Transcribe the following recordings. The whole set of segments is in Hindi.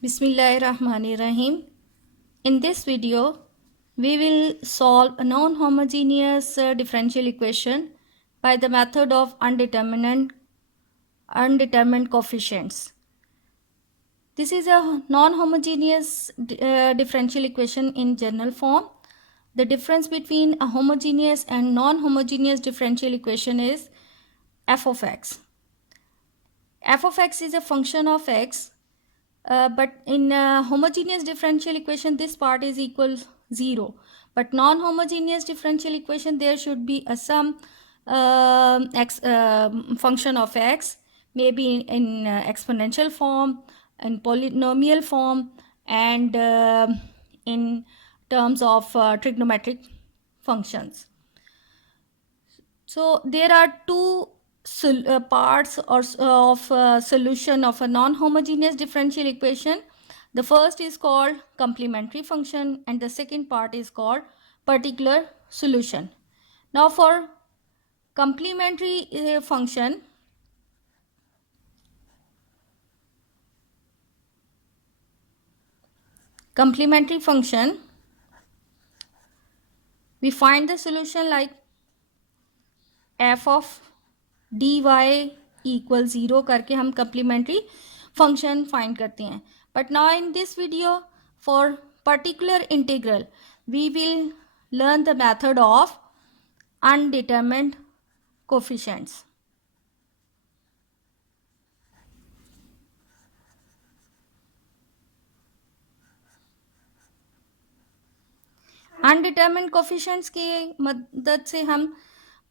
Bismillahirrahmanirrahim. In this video, we will solve a non-homogeneous differential equation by the method of undetermined coefficients. This is a non-homogeneous differential equation in general form. The difference between a homogeneous and non-homogeneous differential equation is f of x. F of x is a function of x. But in homogeneous differential equation, this part is equal 0. But non-homogeneous differential equation, there should be a some function of x, maybe in exponential form, in polynomial form, and in terms of trigonometric functions. So there are two parts of solution of a non-homogeneous differential equation. The first is called complementary function and the second part is called particular solution. Now for complementary function, we find the solution like f of dy equal 0 करके हम complementary function find करते हैं. But now in this video, for particular integral, we will learn the method of undetermined coefficients. Undetermined coefficients की मदद से हम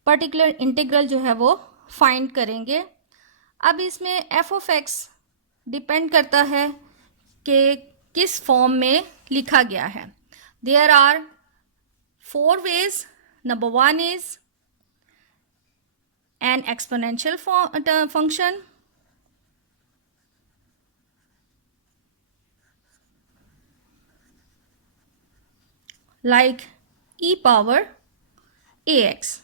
पर्टिकुलर इंटीग्रल जो है वो फाइंड करेंगे. अब इसमें एफ ऑफ एक्स डिपेंड करता है कि किस फॉर्म में लिखा गया है. There are 4 ways. Number 1 is an exponential function. Like e power ax.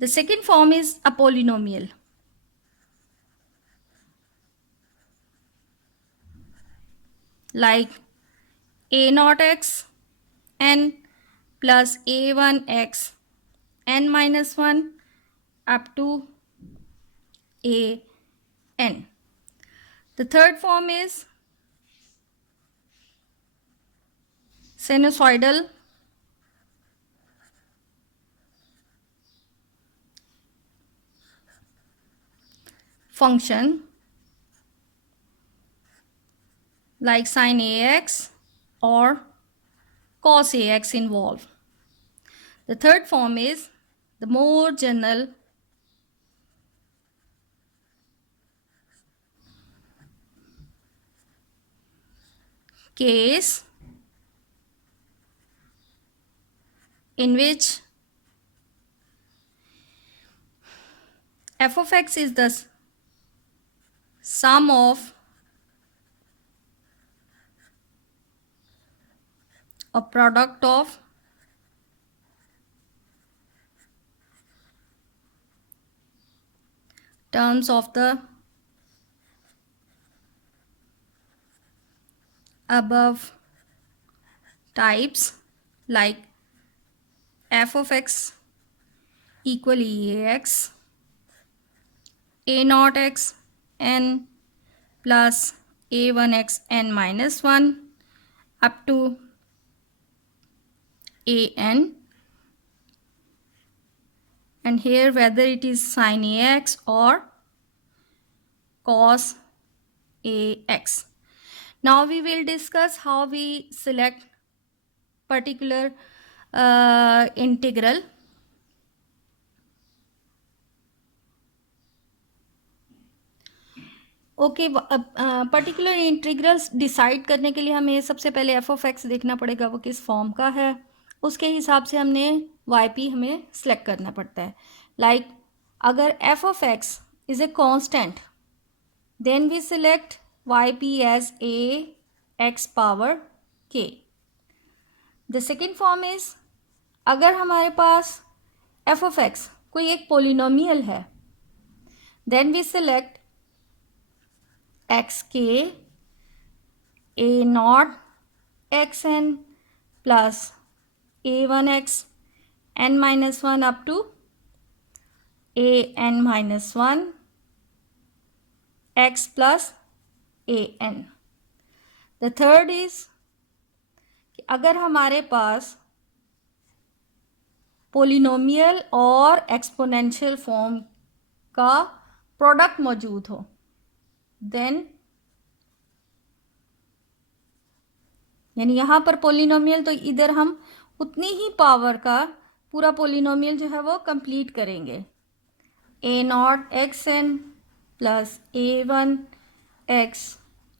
The second form is a polynomial. Like a naught x n plus a1 x n minus 1 up to a n. The third form is sinusoidal function like sin ax or cos ax involved. The third form is the more general case in which f of x is the sum of a product of terms of the above types, like f of x equal eax, a naught x n plus a1 x n minus 1 up to a n, and here whether it is sin ax or cos ax. Now we will discuss how we select particular integral. Okay, particular integrals decide करने के लिए हमें सबसे पहले एफ ऑफ एक्स देखना पड़ेगा वो किस फॉर्म का है. उसके हिसाब से हमने वाई पी हमें सेलेक्ट करना पड़ता है. लाइक अगर f of x is a constant, then we select y p as a x power k. The second form is अगर हमारे पास एफ ऑफ एक्स कोई एक पोलिनोमियल है, then we select X K A naught x N plus A one x N minus one up to A N minus one x plus A N. The third is अगर हमारे पास पोलिनोमियल और एक्सपोनेंशियल फॉर्म का प्रोडक्ट मौजूद हो, देन यानी यहाँ पर पोलिनोमियल तो इधर हम उतनी ही पावर का पूरा पोलिनोमियल जो है वो कंप्लीट करेंगे। A naught x N plus A one x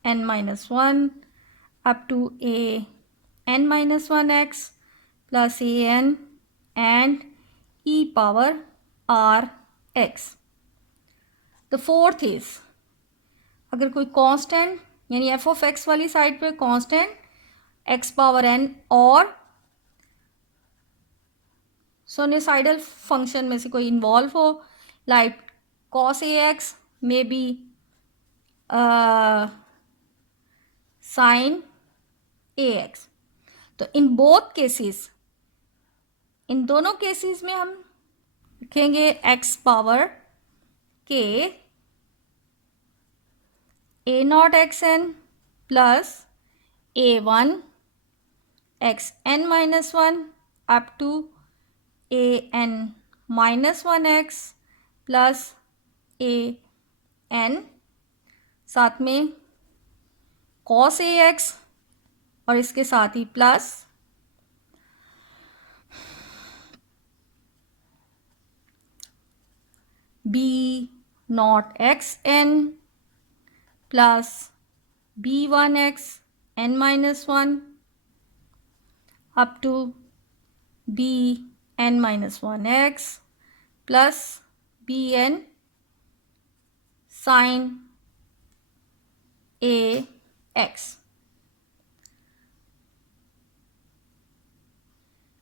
N minus one up to A N minus one x plus A N and e power r x। The fourth is अगर कोई कांस्टेंट यानी एफ ऑफ एक्स वाली साइड पे कांस्टेंट एक्स पावर एन और सोनिसाइडल फंक्शन में से कोई इन्वॉल्व हो, लाइक कॉस ए एक्स मे बी साइन ए एक्स। तो इन बोथ केसेस, इन दोनों केसेस में हम लिखेंगे X power K A naught x N plus A one x N minus one up to A N minus one x plus A N, साथ में कॉस ए एक्स और इसके साथ ही plus B naught x N plus B one x N minus one up to B N minus one x plus B N sine A x.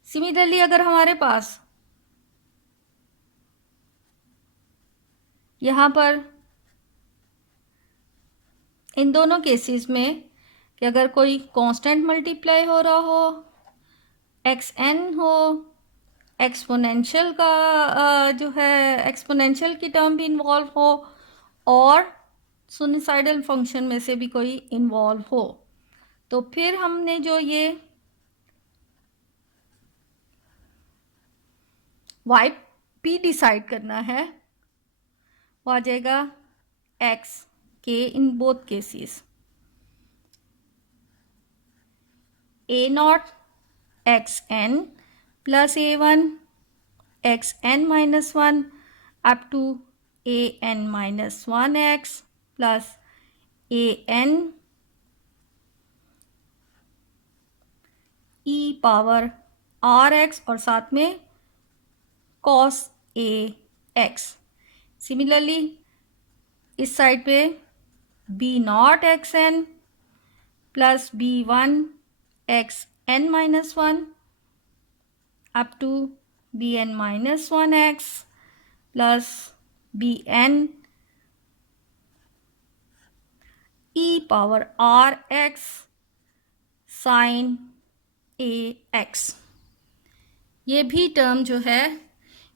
Similarly अगर हमारे पास यहाँ पर इन दोनों केसेस में कि अगर कोई कांस्टेंट मल्टीप्लाई हो रहा हो, एक्स एन हो, एक्सपोनेंशियल का जो है एक्सपोनेंशियल की टर्म भी इन्वॉल्व हो और साइनुसॉइडल फंक्शन में से भी कोई इन्वॉल्व हो, तो फिर हमने जो ये वाई पी डिसाइड करना है वो आ जाएगा एक्स के in both cases. A naught x N plus A one x N minus one up to A N minus one x plus A n e power r x और साथ में कॉस ए एक्स। सिमिलरली इस साइड पे b naught x N plus B one x N minus one up to B N minus one x plus B n e power r x sine A x. ये भी टर्म जो है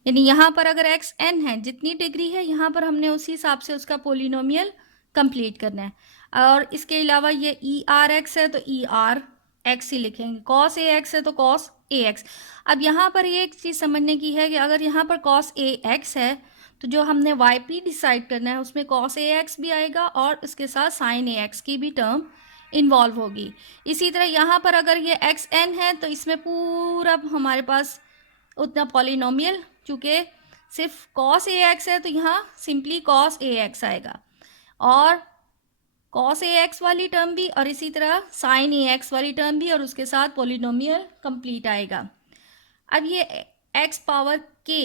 यानी यहाँ पर अगर एक्स एन है, जितनी डिग्री है यहाँ पर हमने उसी हिसाब से उसका पोलिनोमियल कंप्लीट करना है। और इसके अलावा ये ई आर एक्स है तो ई आर एक्स ही लिखेंगे, कॉस ए एक्स है तो कॉस ए एक्स। अब यहाँ पर ये एक चीज़ समझने की है कि अगर यहाँ पर कॉस ए एक्स है तो जो हमने वाई पी डिसाइड करना है उसमें कॉस ए एक्स भी आएगा और उसके साथ साइन ए एक्स की भी टर्म इन्वॉल्व होगी। इसी तरह यहाँ पर अगर ये एक्स एन है तो इसमें पूरा हमारे पास उतना पॉलिनोमियल, चूँकि सिर्फ कॉस ए एक्स है तो यहाँ सिंपली कॉस ए एक्स आएगा और कॉस ए एक्स वाली टर्म भी और इसी तरह साइन ए एक्स वाली टर्म भी और उसके साथ पॉलिनोमियल कंप्लीट आएगा। अब ये एक्स पावर के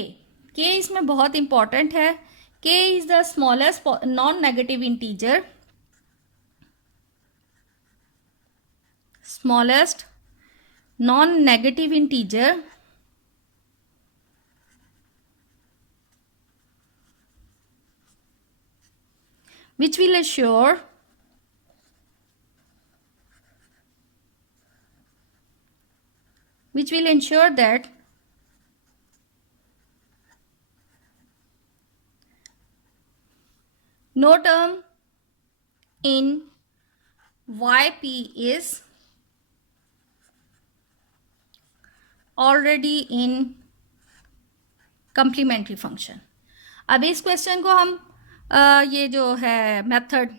इसमें बहुत इंपॉर्टेंट है। के is the smallest non negative integer, smallest non-negative integer which will assure which will ensure that no term in yp is already in complementary function. अब इस क्वेश्चन को हम ये जो है मेथड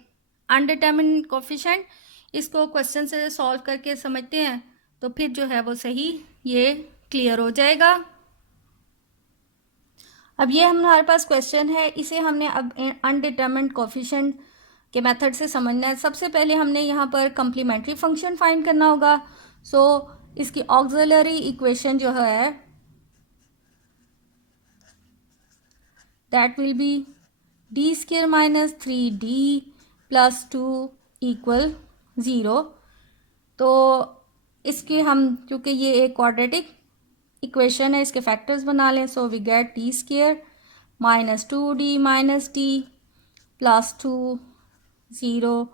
अनडिटरमिन्ड कोफिशिएंट, इसको क्वेश्चन से सॉल्व करके समझते हैं तो फिर जो है वो सही ये क्लियर हो जाएगा। अब ये हमारे पास क्वेश्चन है, इसे हमने अब अनडिटरमिन्ड कोफिशिएंट के मेथड से समझना है। सबसे पहले हमने यहाँ पर कम्प्लीमेंट्री फंक्शन फाइंड करना होगा। सो इसकी ऑक्सिलरी इक्वेशन जो है that will B D square minus 3d plus 2 equal 0। तो इसके हम क्योंकि ये एक क्वाड्रेटिक इक्वेशन है, इसके फैक्टर्स बना लें। So we get d square minus 2d minus d plus 2 0,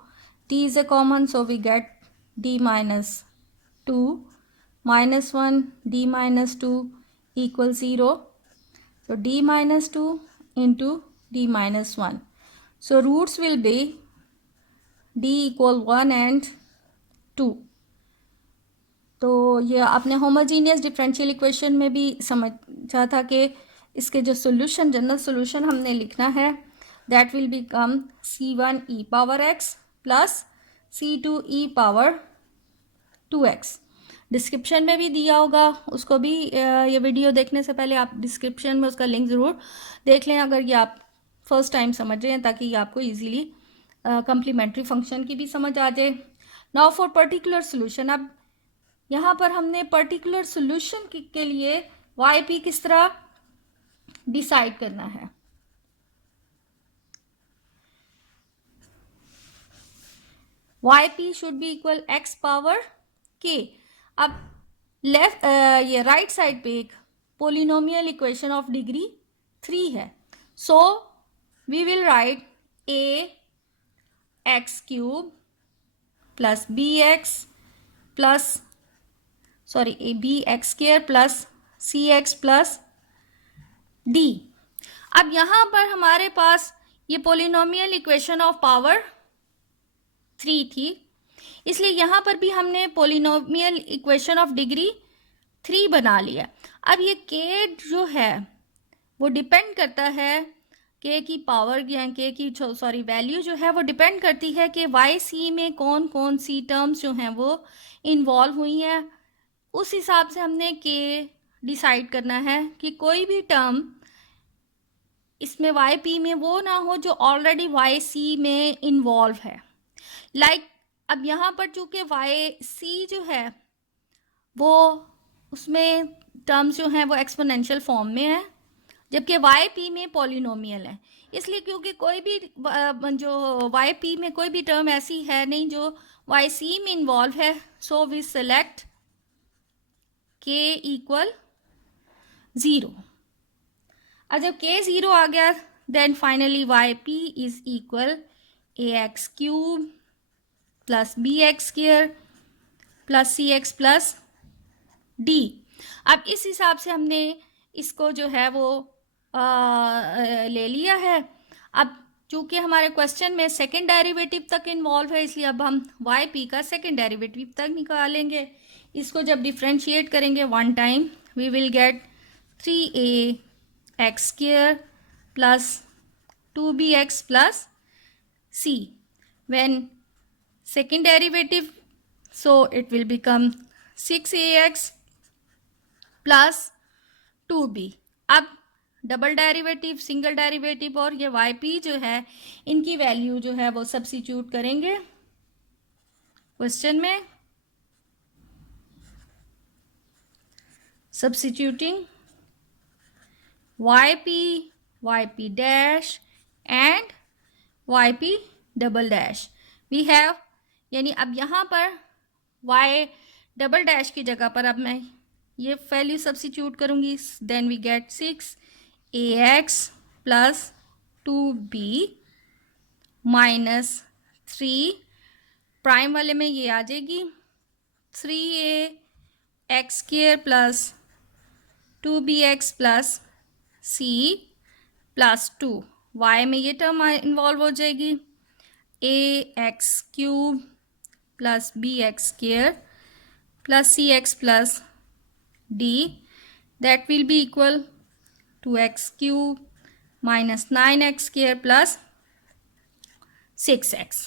d is a common, so we get d minus 2 minus 1 d minus 2 equals 0. So d minus 2 into d minus 1. So roots will be d equal 1 and 2. तो ये आपने होमोजीनियस डिफरेंशियल इक्वेशन में भी समझा था कि इसके जो सोल्यूशन, जनरल सोल्यूशन हमने लिखना है that will become c1 e power x plus c2 e power 2x। Description में भी दिया होगा, उसको भी ये वीडियो देखने से पहले आप डिस्क्रिप्शन में उसका लिंक ज़रूर देख लें अगर ये आप फर्स्ट टाइम समझ रहे हैं, ताकि ये आपको ईजीली कम्प्लीमेंट्री फंक्शन की भी समझ आ जाए। नाउ फॉर पर्टिकुलर सोल्यूशन, अब यहाँ पर हमने पर्टिकुलर सोल्यूशन के लिए yp किस तरह डिसाइड करना है। yp should be equal x power k। अब लेफ्ट ये राइट साइड पे एक पोलिनोमियल इक्वेशन ऑफ डिग्री 3 है। So we will write a x cube plus b x plus a b x square plus C x plus d. अब यहाँ पर हमारे पास ये पोलिनोमियल इक्वेशन ऑफ पावर 3 थी, इसलिए यहाँ पर भी हमने पोलिनोमियल इक्वेशन ऑफ डिग्री 3 बना लिया। अब ये के जो है वो डिपेंड करता है के की पावर या के की वैल्यू जो है वो डिपेंड करती है कि वाई सी में कौन कौन सी टर्म्स जो हैं वो इन्वॉल्व हुई हैं। उस हिसाब से हमने के डिसाइड करना है कि कोई भी टर्म इसमें वाई पी में वो ना हो जो ऑलरेडी वाई सी में इन्वॉल्व है। लाइक अब यहाँ पर चूँकि वाई सी जो है वो उसमें टर्म्स जो हैं वो एक्सपोनेंशियल फॉर्म में है, जबकि वाई पी में पॉलिनोमियल है। इसलिए क्योंकि कोई भी जो वाई पी में कोई भी टर्म ऐसी है नहीं जो वाई सी में इन्वॉल्व है, so we select k equal 0। अब जब k 0 आ गया then finally y p is equal a x cube plus B x square plus C x plus d. अब इस हिसाब से हमने इसको जो है वो ले लिया है। अब चूंकि हमारे क्वेश्चन में सेकेंड डेरिवेटिव तक इन्वॉल्व है, इसलिए अब हम वाई पी का सेकेंड डेरिवेटिव तक निकालेंगे। इसको जब डिफ्रेंशिएट करेंगे one time we will get 3a x square plus 2bx plus c। When second derivative so it will become 6ax plus 2b। अब डबल डेरिवेटिव, सिंगल डेरिवेटिव और ये वाई पी जो है इनकी वैल्यू जो है वो सब्स्टिट्यूट करेंगे क्वेश्चन में। Substituting yp dash and yp double dash we have, यानी अब यहाँ पर y डबल डैश की जगह पर अब मैं ये वैल्यू सब्स्टिट्यूट करूँगी। Then we get 6ax plus 2b minus 3, prime वाले में ये आ जाएगी 3a x square plus 2bx plus c plus 2, y में ये टर्म इन्वॉल्व हो जाएगी, a x cube plus B x square plus C x plus d, that will be equal to x cube minus 9x square plus 6x।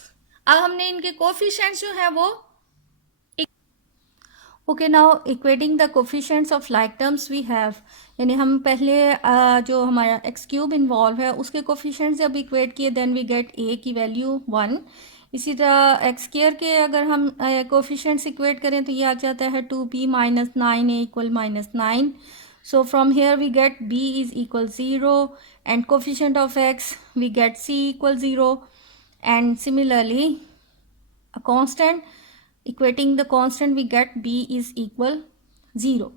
अब हमने इनके कोफिशिएंट्स जो है वो okay, now equating the coefficients of like terms we have, यानी हम पहले जो हमारा एक्स क्यूब इन्वॉल्व है उसके कोफिशिएंट्स जब इक्वेट किए देन वी गेट ए की वैल्यू 1। इसी तरह एक्स स्क्वायर के अगर हम कोफिशिएंट्स इक्वेट करें तो ये आ जाता है 2b minus 9a equal minus 9। So from here we get b is equal 0 and coefficient of x we get c equal 0, and similarly a constant, equating the constant we get b is equal 0।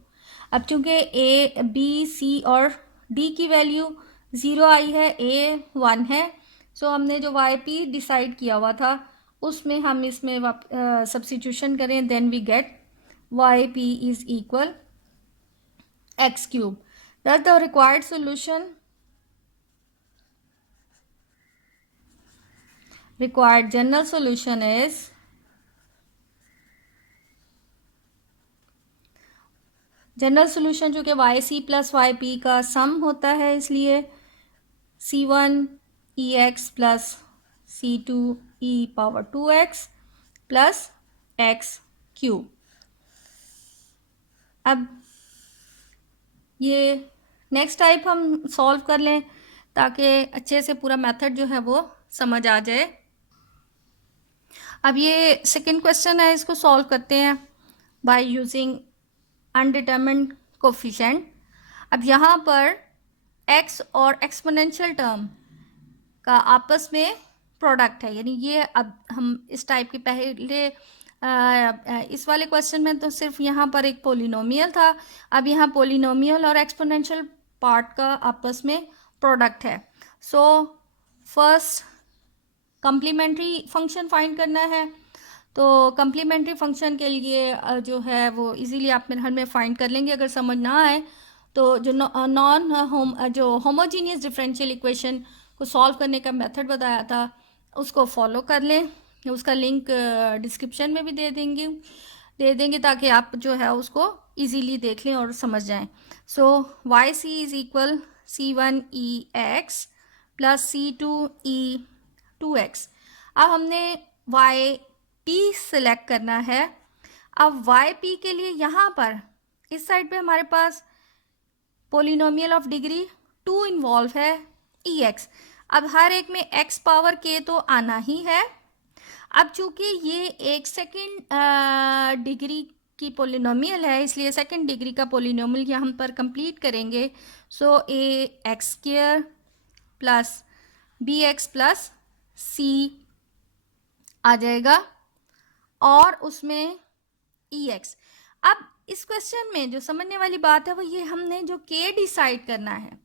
अब चूंकि a b c और d की वैल्यू 0 आई है, a 1 है, सो हमने जो वाई पी डिसाइड किया हुआ था उसमें हम इसमें सब्स्टिट्यूशन करें, then we get y p is equal x cube. Thus the required solution, required general solution is general solution जो कि y c plus y p का सम होता है, इसलिए c1 ex plus c2 e power 2x plus x cube. अब ये नेक्स्ट टाइप हम सॉल्व कर लें ताकि अच्छे से पूरा मेथड जो है वो समझ आ जाए। अब ये सेकंड क्वेश्चन है, इसको सॉल्व करते हैं बाय यूजिंग अनडिटरमिन्ड कोफिशिएंट। अब यहाँ पर x और एक्सपोनेंशियल टर्म का आपस में प्रोडक्ट है, यानी ये अब हम इस टाइप के पहले इस वाले क्वेश्चन में तो सिर्फ यहाँ पर एक पोलिनोमियल था, अब यहाँ पोलिनोमियल और एक्सपोनेंशियल पार्ट का आपस में प्रोडक्ट है। So first complementary function find करना है, तो कम्प्लीमेंट्री फंक्शन के लिए जो है वो इजीली आप मेरे घर में फाइंड कर लेंगे। अगर समझ ना आए तो जो होमोजीनियस डिफरेंशियल इक्वेशन को सॉल्व करने का मेथड बताया था उसको फॉलो कर लें, उसका लिंक डिस्क्रिप्शन में भी दे देंगे ताकि आप जो है उसको इजीली देख लें और समझ जाएं। So Y C is equal c1 e x plus c2 e 2x। अब हमने वाई पी सेलेक्ट करना है। अब वाई पी के लिए यहाँ पर इस साइड पे हमारे पास पोलिनोमियल ऑफ डिग्री 2 इन्वॉल्व है ई एक्स। अब हर एक में x पावर k तो आना ही है। अब चूंकि ये एक सेकंड डिग्री की पोलिनोमियल है इसलिए सेकंड डिग्री का पोलिनोमियल यहाँ पर कंप्लीट करेंगे। So A X square plus B X plus C आ जाएगा और उसमें ई एक्स। अब इस क्वेश्चन में जो समझने वाली बात है वो ये, हमने जो k डिसाइड करना है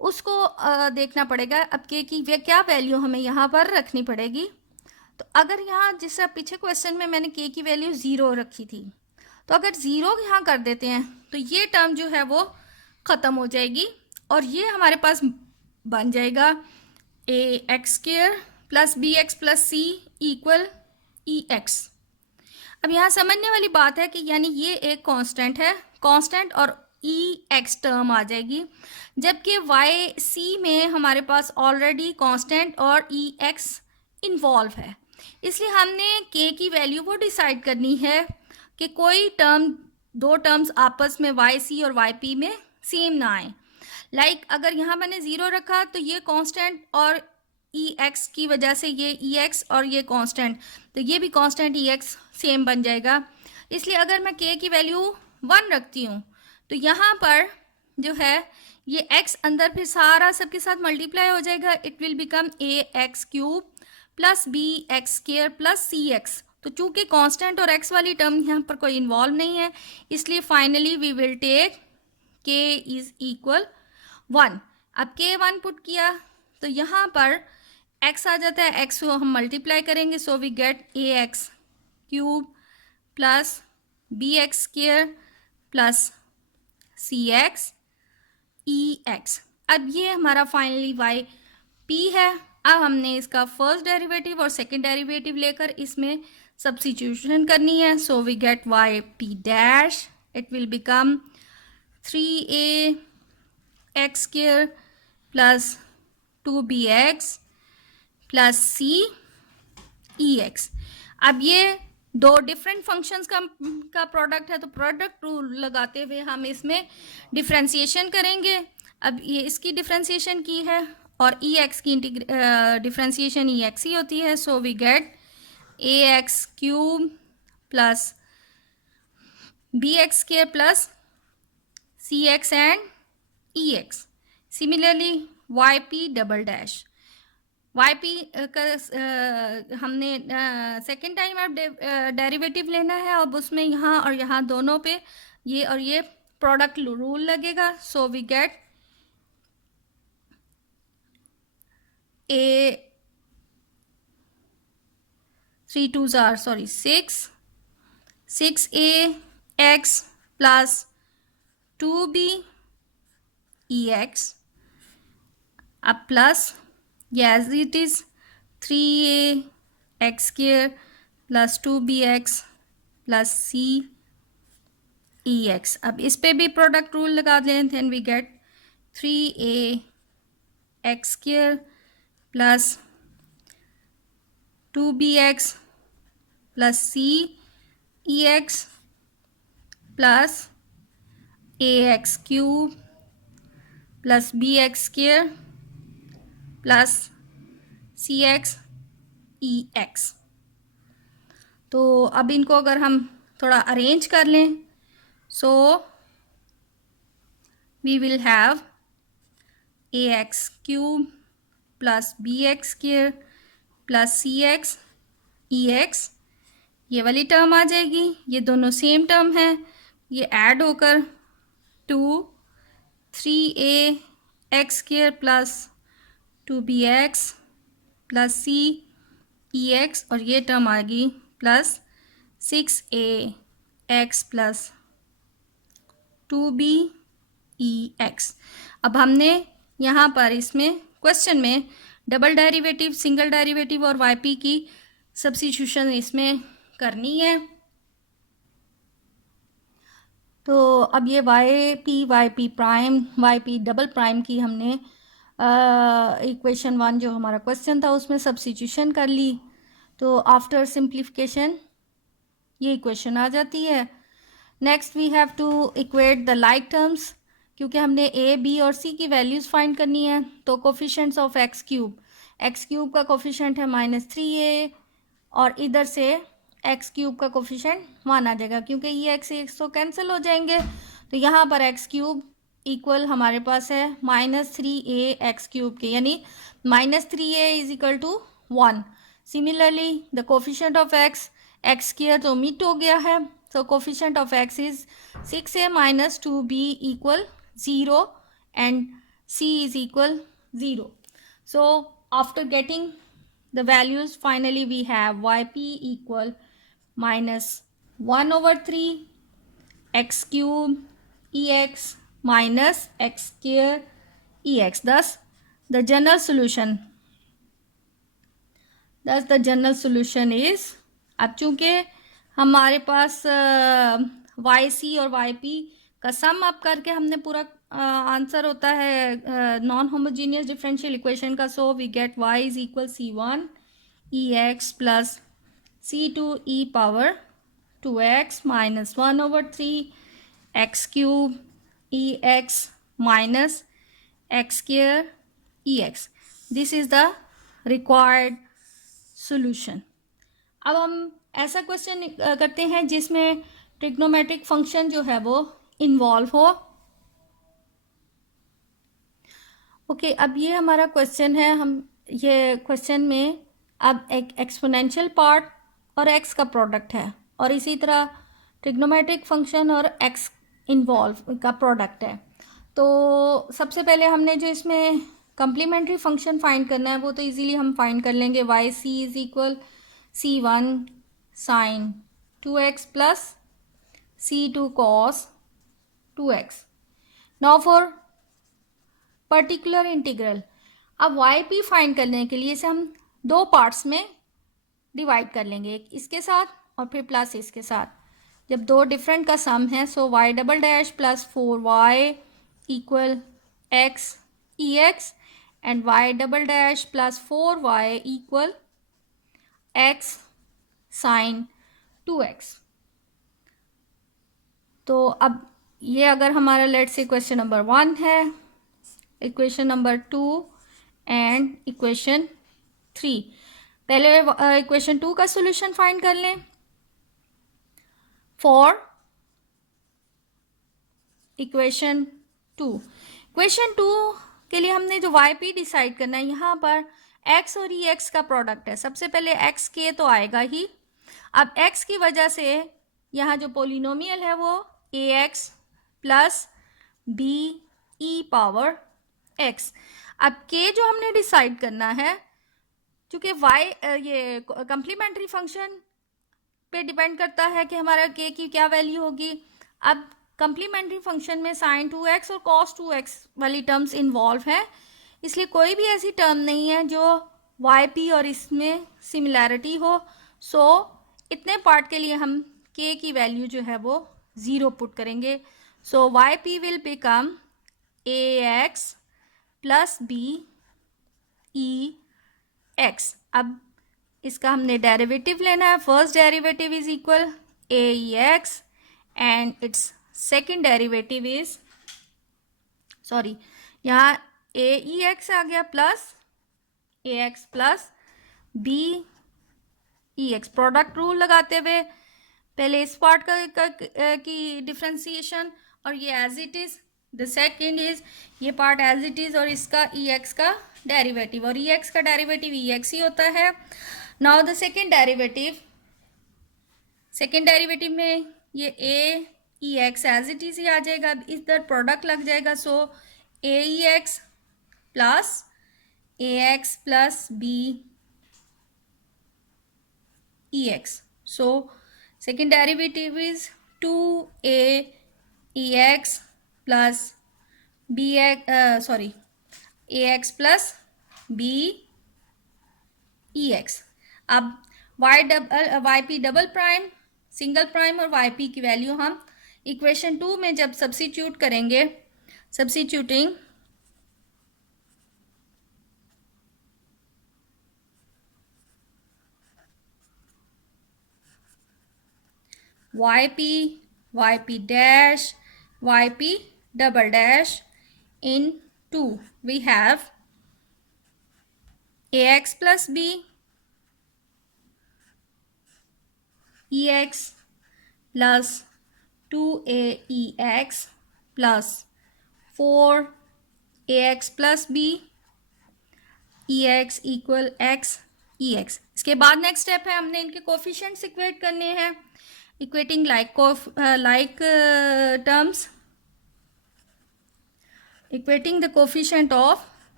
उसको देखना पड़ेगा। अब k की क्या वैल्यू हमें यहाँ पर रखनी पड़ेगी। तो अगर यहाँ जिस पीछे क्वेश्चन में मैंने k की वैल्यू 0 रखी थी, तो अगर 0 यहाँ कर देते हैं तो ये टर्म जो है वो ख़त्म हो जाएगी और ये हमारे पास बन जाएगा A X square plus B X plus C equal E x. अब यहाँ समझने वाली बात है कि यानी ये एक कांस्टेंट है, कांस्टेंट और ई एक्स टर्म आ जाएगी, जबकि वाई सी में हमारे पास ऑलरेडी कांस्टेंट और ई एक्स इन्वॉल्व है। इसलिए हमने k की वैल्यू वो डिसाइड करनी है कि कोई टर्म, दो टर्म्स आपस में वाई सी और वाई पी में सेम ना आए। लाइक अगर यहाँ मैंने 0 रखा तो ये कांस्टेंट और ई एक्स की वजह से ये ई एक्स और ये कांस्टेंट, तो ये भी कांस्टेंट ई एक्स सेम बन जाएगा। इसलिए अगर मैं k की वैल्यू 1 रखती हूँ तो यहाँ पर जो है ये x अंदर फिर सारा सबके साथ मल्टीप्लाई हो जाएगा। It will become a x cube plus B x square plus C x. तो चूंकि कांस्टेंट और x वाली टर्म यहाँ पर कोई इन्वॉल्व नहीं है इसलिए finally we will take k is equal 1। अब k 1 पुट किया तो यहाँ पर x आ जाता है, x को हम मल्टीप्लाई करेंगे so we get a x cube plus B x square plus C x E x. अब ये हमारा फाइनली वाई पी है। अब हमने इसका फर्स्ट डेरिवेटिव और सेकंड डेरिवेटिव लेकर इसमें सब्स्टिट्यूशन करनी है। So we get y p dash, it will become 3a x square plus 2bx plus c e x. अब ये दो डिफरेंट फंक्शंस का प्रोडक्ट है, तो प्रोडक्ट रूल लगाते हुए हम इसमें डिफ्रेंसिएशन करेंगे। अब ये इसकी डिफ्रेंसिएशन की है और ई एक्स की डिफ्रेंसिएशन ई एक्स ही होती है। So we get a x cube plus B x square plus C x and e x. Similarly y p double dash, y p का हमने सेकेंड टाइम अब डेरिवेटिव लेना है। अब उसमें यहाँ और यहाँ दोनों पे ये और ये प्रोडक्ट रूल लगेगा। So we get a 6a x plus 2b e x, अब plus as it is 3a x square plus 2bx plus c ex। अब इस पे भी प्रोडक्ट रूल लगा दें, then we get 3a x square plus 2bx plus c ex plus ax cube plus bx square plus C x E X. तो अब इनको अगर हम थोड़ा अरेंज कर लें, so we will have A x cube plus B x square plus C x E x. ये वाली टर्म आ जाएगी, ये दोनों सेम टर्म है, ये ऐड होकर 3a x square plus 2bx plus c e x, और ये टर्म आ गई plus 6a x plus 2b e x. अब हमने यहाँ पर इसमें क्वेश्चन में डबल डेरिवेटिव, सिंगल डेरिवेटिव और वाई की सब्स्टिट्यूशन इसमें करनी है। तो अब ये y p prime, y p double prime की हमने इक्वेशन 1 जो हमारा क्वेश्चन था उसमें सब्स्टिट्यूशन कर ली। तो आफ्टर सिंप्लीफिकेशन ये इक्वेशन आ जाती है। Next we have to equate the like terms, क्योंकि हमने ए बी और सी की वैल्यूज़ फाइंड करनी है। तो कोफिशेंट्स ऑफ एक्स क्यूब का कोफिशेंट है -3a, और इधर से एक्स क्यूब का कोफिशेंट 1 आ जाएगा, क्योंकि ये एक्स तो कैंसिल हो जाएंगे। तो यहाँ पर एक्स क्यूब इक्वल हमारे पास है -3a एक्स क्यूब के, यानी -3a is equal to 1। Similarly the coefficient of x square तो मिट हो गया है, so coefficient of x is 6a minus 2b equal 0 and c is equal 0. So after getting the values, finally we have yp equal -1/3 x cube ex minus x square ex. Thus the general solution is, अब चूंकि हमारे पास वाई सी और वाई पी का सम अप करके हमने पूरा आंसर होता है नॉन होमोजीनियस डिफरेंशियल इक्वेशन का। So we get y is equal c1 e x plus c2 e power 2x minus 1/3 x cube e x minus x square e x. This is the required solution. अब हम ऐसा क्वेश्चन करते हैं जिसमें ट्रिग्नोमेट्रिक फंक्शन जो है वो इन्वॉल्व हो। ओके, अब ये हमारा क्वेश्चन है। हम ये क्वेश्चन में अब एक एक्सपोनेंशियल पार्ट और एक्स का प्रोडक्ट है, और इसी तरह ट्रिग्नोमेट्रिक फंक्शन और एक्स इन्वॉल्व का प्रोडक्ट है। तो सबसे पहले हमने जो इसमें कम्प्लीमेंट्री फंक्शन फाइंड करना है वो तो इजीली हम फाइंड कर लेंगे। Y C is equal c1 sine 2x plus c2 cos 2x. Now for particular integral, अब वाई पी फाइंड करने के लिए इसे हम दो पार्ट्स में डिवाइड कर लेंगे, एक इसके साथ और फिर प्लस इसके साथ. जब दो डिफरेंट का सम है, so y double dash plus 4y equal x E x and y double dash plus 4y equal x sine 2x. तो अब ये अगर हमारा लेट्स से क्वेश्चन नंबर 1 है, इक्वेशन नंबर 2 एंड इक्वेशन 3. पहले इक्वेशन 2 का सॉल्यूशन फाइंड कर लें. फॉर इक्वेशन 2 के लिए हमने जो वाई पी डिसाइड करना है, यहाँ पर x और ई एक्स का प्रोडक्ट है. सबसे पहले x के तो आएगा ही. अब x की वजह से यहाँ जो पोलिनोमियल है वो a x plus b e power x. अब k जो हमने डिसाइड करना है, चूँकि y ये कम्प्लीमेंट्री फंक्शन पे डिपेंड करता है कि हमारा k की क्या वैल्यू होगी. अब कम्प्लीमेंट्री फंक्शन में साइन 2x और कॉस 2x वाली टर्म्स इन्वॉल्व है, इसलिए कोई भी ऐसी टर्म नहीं है जो वाई पी और इसमें सिमिलैरिटी हो. सो इतने पार्ट के लिए हम k की वैल्यू जो है वो 0 पुट करेंगे. So y p will become a x plus b e x. अब इसका हमने डेरिवेटिव लेना है. First derivative is equal a e x and its second derivative is यहाँ ए ई एक्स आ गया plus a x plus b e x. Product rule लगाते हुए पहले इस पार्ट की डिफ्रेंसिएशन और ये as it is. The second is ये पार्ट एज इट इज और इसका ई एक्स का डेरिवेटिव, और ई एक्स का डेरिवेटिव ई एक्स ही होता है. नाउ द सेकेंड डेरिवेटिव में ये a e x as it is ही आ जाएगा. इधर प्रोडक्ट लग जाएगा. So a e x plus b e x. So second derivative is 2a e x plus B x a x plus b e x. अब y p double prime, single prime और वाई पी की वैल्यू हम इक्वेशन 2 में जब सब्स्टिट्यूट करेंगे, substituting y p dash, y p double dash in 2 we have A x plus b e x plus 2a e x plus 4ax plus b e x equal x e x. इसके बाद नेक्स्ट स्टेप है, हमने इनके कोफिशिएंट्स इक्वेट करने हैं. Equating like terms, equating the coefficient of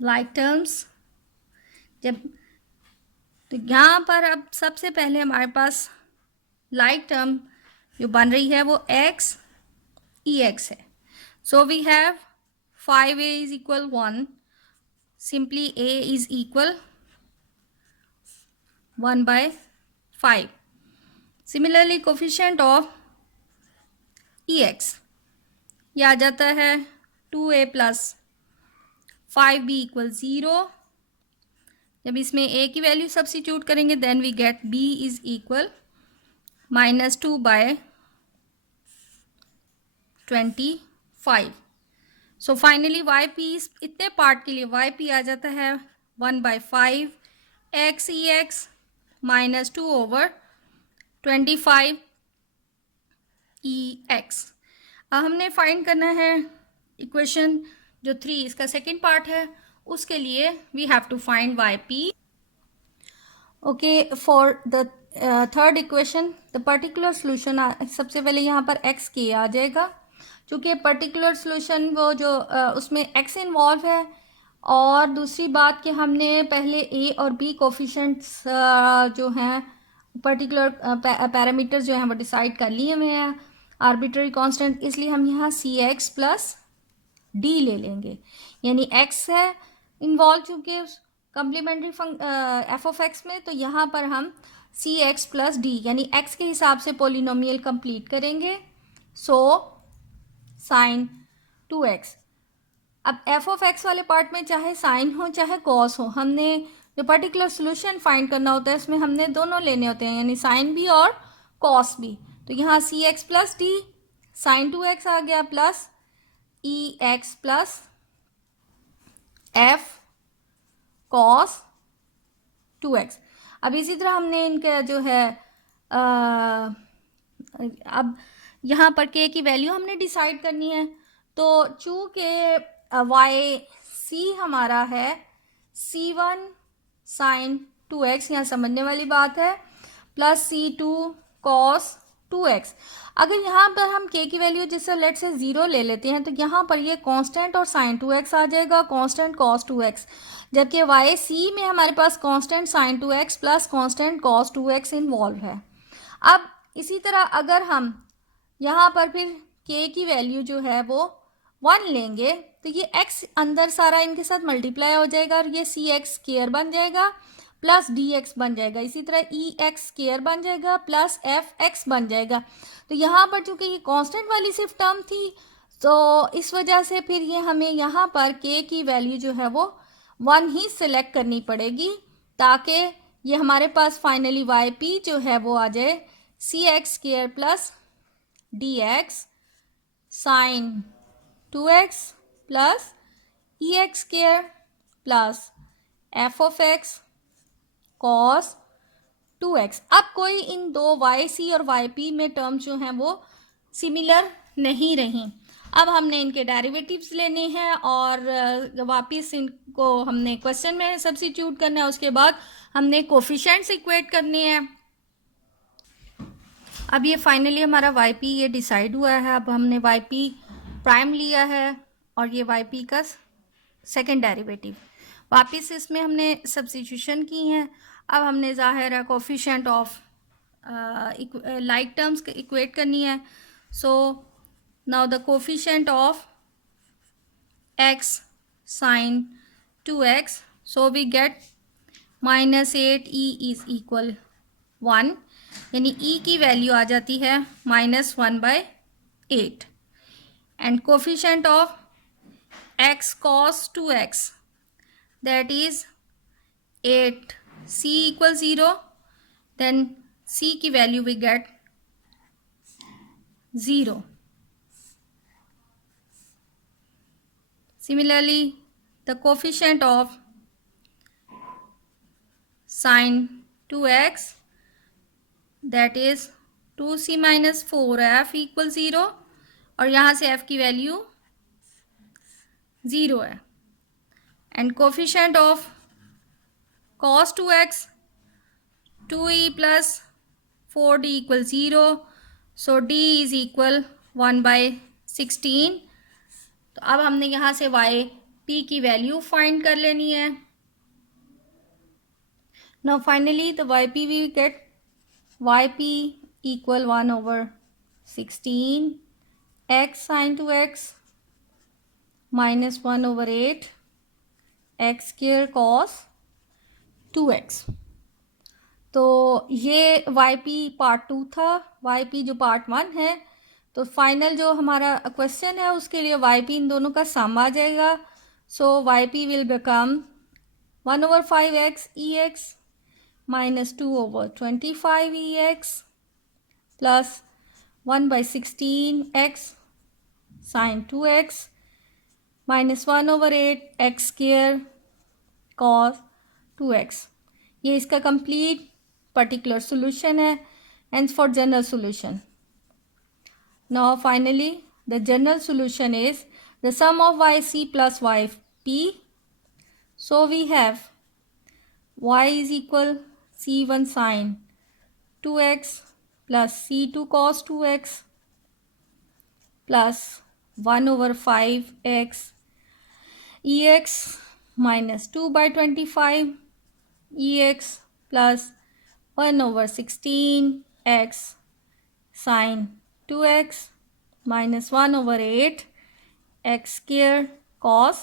like terms. जब तो यहाँ पर अब सबसे पहले हमारे पास लाइक टर्म जो बन रही है वो एक्स ई एक्स है. So we have 5a is equal 1, simply a is equal 1/5. Similarly coefficient of e x ये आ जाता है 2a प्लस 5b इक्वल 0. जब इसमें a की वैल्यू सब्स्टिट्यूट करेंगे then we get b is equal -2/25. So finally y p इतने पार्ट के लिए वाई पी आ जाता है 1/5 एक्स ई एक्स -2/25 ई एक्स. अब हमने फाइंड करना है इक्वेशन जो 3 इसका सेकेंड पार्ट है, उसके लिए we have to find y p. Okay, for the third equation the particular solution, सबसे पहले यहाँ पर एक्स के आ जाएगा, क्योंकि पर्टिकुलर सोल्यूशन वो जो उसमें एक्स इन्वॉल्व है. और दूसरी बात कि हमने पहले ए और बी कोफिशिएंट्स जो हैं पर्टिकुलर पैरामीटर जो है वो डिसाइड कर लिए हुए हैं आर्बिट्ररी कांस्टेंट, इसलिए हम यहाँ सी एक्स प्लस डी ले लेंगे, यानी एक्स है इन्वॉल्व चूंकि कम्प्लीमेंट्री एफ ऑफ एक्स में, तो यहाँ पर हम सी एक्स प्लस डी यानी एक्स के हिसाब से पोलिनोमियल कंप्लीट करेंगे। So sine 2x। अब एफ ऑफ एक्स वाले पार्ट में चाहे साइन हो चाहे कॉस हो, हमने जो पर्टिकुलर सोल्यूशन फाइंड करना होता है उसमें हमने दोनों लेने होते हैं, यानी साइन भी और कॉस भी। तो यहाँ c x plus d sine 2x आ गया plus e x plus f cos 2x। अब इसी तरह हमने इनका जो है अब यहाँ पर k की वैल्यू हमने डिसाइड करनी है। तो चूँकि वाई सी हमारा है c1 साइन 2x, यहाँ समझने वाली बात है, प्लस c2 कॉस 2x। अगर यहाँ पर हम k की वैल्यू जैसे लेट से 0 ले लेते हैं तो यहाँ पर ये कांस्टेंट और साइन 2x आ जाएगा, कांस्टेंट कॉस 2x, जबकि वाई सी में हमारे पास constant sine 2x plus constant cos 2x involve है। अब इसी तरह अगर हम यहाँ पर फिर k की वैल्यू जो है वो 1 लेंगे तो ये x अंदर सारा इनके साथ मल्टीप्लाई हो जाएगा और ये सी एक्स स्क्वायर बन जाएगा प्लस डी एक्स बन जाएगा, इसी तरह ई एक्स स्क्वायर बन जाएगा प्लस एफ एक्स बन जाएगा। तो यहाँ पर चूंकि ये कांस्टेंट वाली सिर्फ टर्म थी तो इस वजह से फिर ये हमें यहाँ पर k की वैल्यू जो है वो 1 ही सिलेक्ट करनी पड़ेगी ताकि ये हमारे पास फाइनली वाई पी जो है वो आ जाए c x square plus d x sine 2x plus e x square plus f of x cos 2x। अब कोई इन दो वाई सी और वाई पी में टर्म जो हैं वो सिमिलर नहीं रही। अब हमने इनके डेरिवेटिव्स लेने हैं और वापस इनको हमने क्वेश्चन में सब्स्टिट्यूट करना है, उसके बाद हमने कोफिशिएंट्स इक्वेट करने हैं। अब ये फाइनली हमारा वाई पी ये डिसाइड हुआ है। अब हमने वाई पी प्राइम लिया है और ये वाई पी का सेकेंड डेरिवेटिव, वापस इसमें हमने सब्स्टिट्यूशन की हैं। अब हमने ज़ाहिर है coefficient of like terms equate करनी है। So now the coefficient of x sine 2x, so we get -8e is equal 1, यानी e की वैल्यू आ जाती है -1/8 and coefficient of x cos 2x that is 8, c equal 0, then c की value we get 0. Similarly, the coefficient of sin 2x that is 2c minus 4f equal 0 और यहाँ से f की वैल्यू 0 है and coefficient of cos 2x 2e plus 4d equal 0, so d is equal 1/16। तो अब हमने यहाँ से वाई पी की वैल्यू फाइंड कर लेनी है। Now finally the y p we get y p equal 1/16 x sin 2x minus 1/8 x square cos 2x। तो ये वाई पी पार्ट 2 था। वाई पी जो पार्ट 1 है, तो फाइनल जो हमारा क्वेश्चन है उसके लिए वाई पी इन दोनों का सम आ जाएगा। So y p will become 1/5x e x minus 2/25 e x plus 1/16 x sine 2x minus 1/8 x square cos 2x। ये इसका कंप्लीट पर्टिकुलर सोल्यूशन है and for general solution. Now finally the general solution is the sum of y c plus y p. So we have y is equal c1 sin 2x plus c2 cos 2x plus 1/5x ex minus 2/25 ex plus 1/16 x sine 2x minus 1/8 x square cos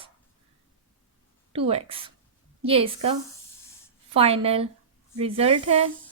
2x। ये इसका फाइनल रिजल्ट है।